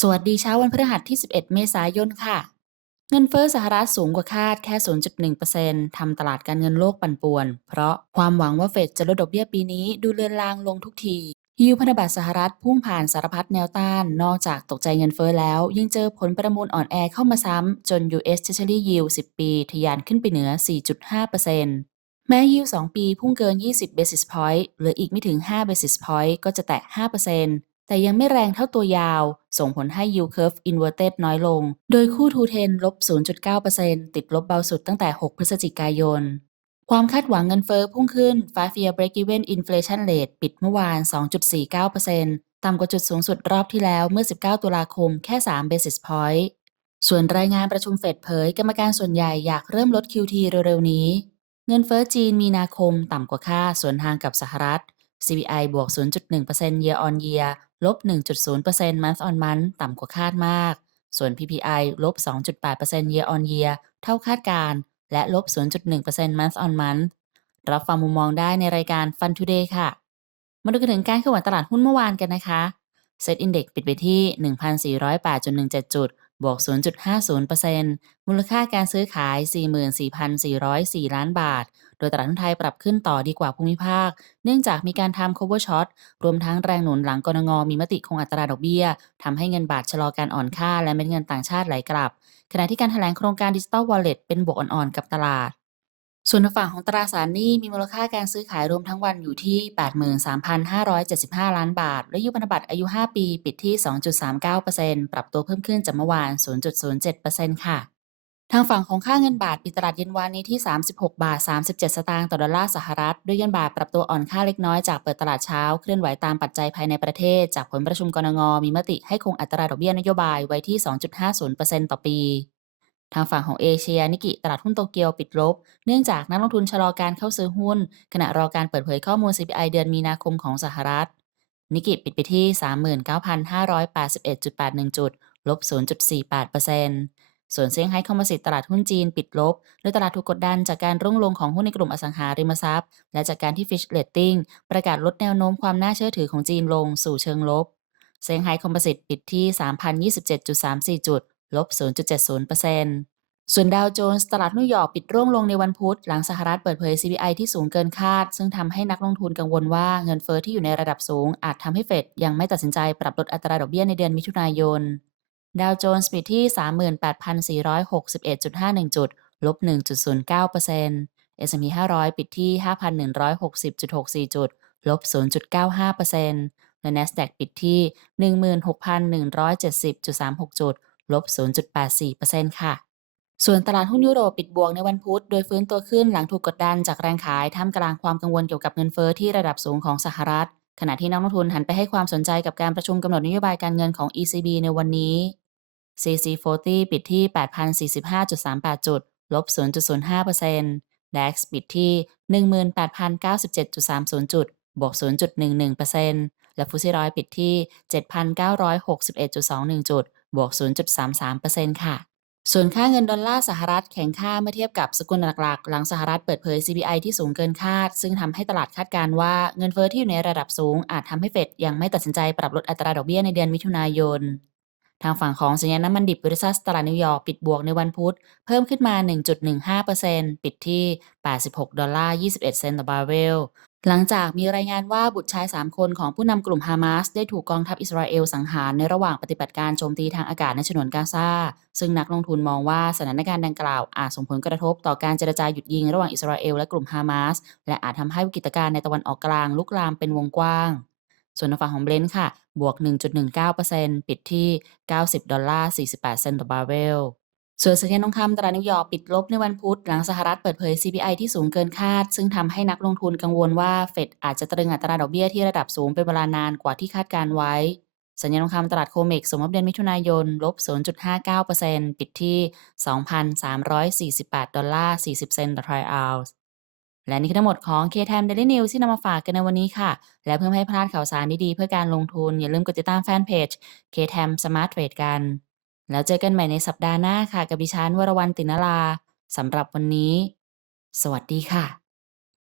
สวัสดีเช้าวันพฤหัสที่ 11 เมษายนค่ะ เงินเฟ้อสหรัฐสูงกว่าคาดแค่ 0.1%ทำตลาดการเงินโลกปั่นป่วน เพราะความหวังว่าเฟดจะลดดอกเบี้ยปีนี้ดูเลือนลางลงทุกทียิวพันธบัตรสหรัฐพุ่งผ่านสารพัดแนวต้าน นอกจากตกใจเงินเฟ้อแล้ว ยังเจอผลประมูลอ่อนแอเข้ามาซ้ำ จน US Treasury Yield 10 ปีทะยานขึ้นไปเหนือ 4.5%แม้ยิว2 ปีพุ่งเกิน 20 basis point เหลืออีกไม่ถึง 5 basis point ก็จะแตะ 5% แต่ยังไม่แรงเท่าตัวยาว ส่งผลให้ yield curve inverted น้อยลง โดยคู่ 2 10 ลบ 0.9%ติดลบเบาสุดตั้งแต่ 6 พฤศจิกายน ความคาดหวังเงินเฟอ้อพุ่งขึ้น 5 year break-even inflation rate ปิดเมื่อวาน 2.49%ต่ำกว่าจุดสูงสุดรอบที่แล้วเมื่อ 19 ตุลาคมแค่ 3 basis point ส่วนรายงานประชุมเฟดเผยกรรมการส่วนใหญ่อยากเริ่มลด QT เร็วๆนี้ เงินเฟอ้อจีนมีนาคมต่ำกว่าคาดสวนทางกับสหรัฐ CPI บวก 0.1% year on year ลบ 1.0% month on month ต่ำกว่าคาดมาก ส่วน PPI ลบ 2.8% year on year เท่าคาดการ และลบ 0.1% month on month รับฟังมุมมองได้ในรายการ Fun Today ค่ะ มาดูกันถึงการเคลื่อนไหวตลาดหุ้นเมื่อวานกันนะคะ Set Index ปิดไปที่ 1,408.17 จุด บวก 0.50%มูลค่าการซื้อขาย 44,404 ล้านบาทโดยตลาดหุ้นไทยปรับขึ้นต่อดีกว่าภูมิภาค เนื่องจากมีการทำ cover short รวมทั้งแรงหนุนหลังกรงงมีมติคงอัตราดอกเบี้ยทำให้เงินบาทชะลอการอ่อนค่า และเม็ดเงินต่างชาติไหลกลับ ขณะที่การแถลงโครงการดิจิ t a ลวอลเล็ตเป็นบวกอ่อนๆกับตลาดส่วนฝั่งของตราสารหนี้มีมูลค่าการซื้อขายรวมทั้งวันอยู่ที่ 83,575 ล้านบาท และยุพันธบัตรอายุ 5 ปี ปิดที่ 2.39%ปรับตัวเพิ่มขึ้นจากเมื่อวาน 0.07%ค่ะ ทางฝั่งของค่าเงินบาทปิดตลาดเย็นวานนี้ที่ 36 บาท 37 สตางค์ต่อดอลลาร์สหรัฐ ด้วยเงินบาทปรับตัวอ่อนค่าเล็กน้อยจากเปิดตลาดเช้า เคลื่อนไหวตามปัจจัยภายในประเทศ จากผลประชุมกรงงมีมติให้คงอัตราดอกเบี้ยนโยบายไว้ที่ 2.50%ต่อปี ทางฝั่งของเอเชียนิกิตลาดหุ้นโตเกียวปิดลบ เนื่องจากนักลงทุนชะลอการเข้าซื้อหุ้น ขณะรอการเปิดเผยข้อมูล CPI เดือนมีนาคมของสหรัฐ นิกิปิดไปที่ 39,581.81 จุดลบ 0.48% ส่วนเซี่ยงไฮ้คอมโพสิตตลาดหุ้นจีนปิดลบโดยตลาดถูกกดดันจากการร่วงลงของหุ้นในกลุ่มอสังหาริมทรัพย์ และจากการที่ Fitch Rating ประกาศลดแนวโน้มความน่าเชื่อถือของจีนลงสู่เชิงลบ เซี่ยงไฮ้คอมโพสิตปิดที่ 3,027.34 จุด ลบ 0.70%ส่วนดาวโจนส์ตลาดนิวยอร์กปิดร่วงลงในวันพุธ หลังสหรัฐเปิดเผย CPI ที่สูงเกินคาด ซึ่งทำให้นักลงทุนกังวลว่าเงินเฟอ้อที่อยู่ในระดับสูง อาจทำให้เฟดยังไม่ตัดสินใจปรับลดอัตราดอกเบี้ยในเดือนมิถุนายน ดาวโจนส์ปิดที่ 38,461.51 จุด ลบ 1.09% S&P 500 ปิดที่ 5,160.64 จุด ลบ 0.95%และ NASDAQ ปิดที่ 16,170.36 จุด ลบ 0.84%ค่ะส่วนตลาดหุ้นยุโรปปิดบวกในวันพุธ โดยฟื้นตัวขึ้นหลังถูกกดดันจากแรงขายท่ามกลางความกังวลเกี่ยวกับเงินเฟอ้อที่ระดับสูงของสหรัฐ ขณะที่นักลงทุนหันไปให้ความสนใจกับการประชุมกำหนดนโยบายการเงินของ ECB ในวันนี้ CC40 ปิดที่ 8,045.38 จุด ลบ 0.05% DAX ปิดที่ 18,097.30 จุด บวก 0.11%และฟุซิร้อยปิดที่ 7,961.21 จุด บวก 0.33%ค่ะ ส่วนค่าเงินดอลลาร์สหรัฐแข็งค่าเมื่อเทียบกับสกุลหลักๆ หลังสหรัฐเปิดเผย CPI ที่สูงเกินคาด ซึ่งทำให้ตลาดคาดการว่าเงินเฟอ้อที่อยู่ในระดับสูงอาจทำให้เฟดยังไม่ตัดสินใจปรับลดอัตราดอกเบี้ยในเดือนมิถุนายน ทางฝั่งของสัญญาณน้ำมันดิบบริษัทตลาดนิวยอร์กปิดบวกในวันพุธ เพิ่มขึ้นมา 1.15%ปิดที่ 86 ดอลลาร์ 21 เซนต์ต่อบาร์เรลหลังจากมีรายงานว่าบุตรชาย 3 คนของผู้นำกลุ่มฮามาสได้ถูกกองทัพอิสราเอลสังหารในระหว่างปฏิบัติการโจมตีทางอากาศในฉนวนกาซา ซึ่งนักลงทุนมองว่าสถานการณ์ดังกล่าวอาจส่งผลกระทบต่อการเจรจาหยุดยิงระหว่างอิสราเอลและกลุ่มฮามาสและอาจทำให้วิกฤตการณ์ในตะวันออกกลางลุกลามเป็นวงกว้าง ส่วนฝั่งของเบลนด์ค่ะ บวก 1.19%ปิดที่ 90 ดอลลาร์ 48 เซนต์ต่อบาร์เรลส่วนสัญญาณทองคำตลาดนิวยอร์กปิดลบในวันพุธ หลังสหรัฐเปิดเผย CPI ที่สูงเกินคาด ซึ่งทำให้นักลงทุนกังวลว่าเฟดอาจจะตรึงอัตราดอกเบี้ยที่ระดับสูงเป็นเวลานานกว่าที่คาดการไว้ สัญญาณทองคำตลาดโคเมกสมมติเดือนมิถุนายน ลบ 0.59%ปิดที่ 2,348 ดอลลาร์ 40 เซนต์ต่อทรอยออนซ์ และนี่คือทั้งหมดของ K-Time Daily News ที่นำมาฝากกันในวันนี้ค่ะ และเพื่อไม่ให้พลาดข่าวสารดีๆ เพื่อการลงทุน อย่าลืมกดติดตามแฟนเพจ K-Time Smart Trade กัน แล้วเจอกันใหม่ในสัปดาห์หน้าค่ะ กับดิฉันวรวรรณตินลาสำหรับวันนี้ สวัสดีค่ะ